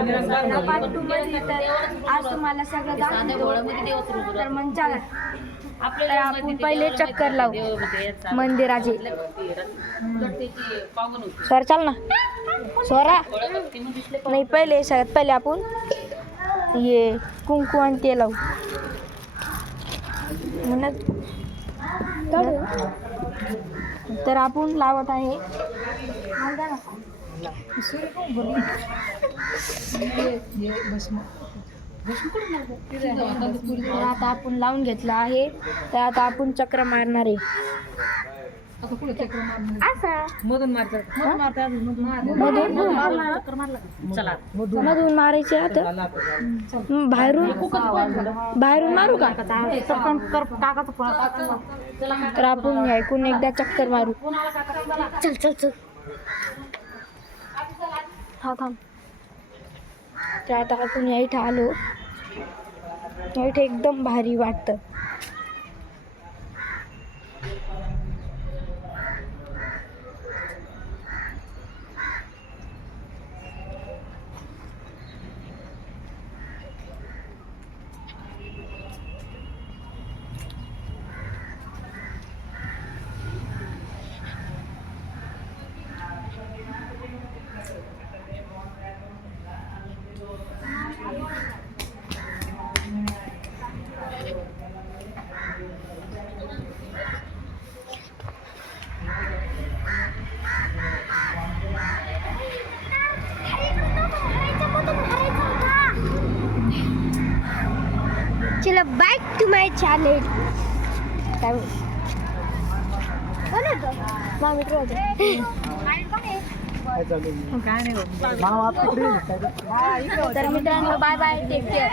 part 2 मध्ये तर आज तुम्हाला सगळं दाखवतो तर मग चला तर आपण पहिले चक्कर लावू मंदिराची सर चाल ना स्वरा नाही पहिले सगळ्यात पहिले आपण ये कुंकू आणि ते लावू म्हणत तर आपण लावत आहे तर आता आपण लावून घेतलं आहे तर आता आपण चक्र मारणार आहे मधून मारायचे आता बाहेरून मारू का तर आपण ऐकून एकदा चक्कर मारू चल चल चल हा थांब तर आता आपण इथं आलो इथे एकदम भारी वाटतं चलो बैक टू माय चैनल तर मित्रांनो बाय बाय टेक केअर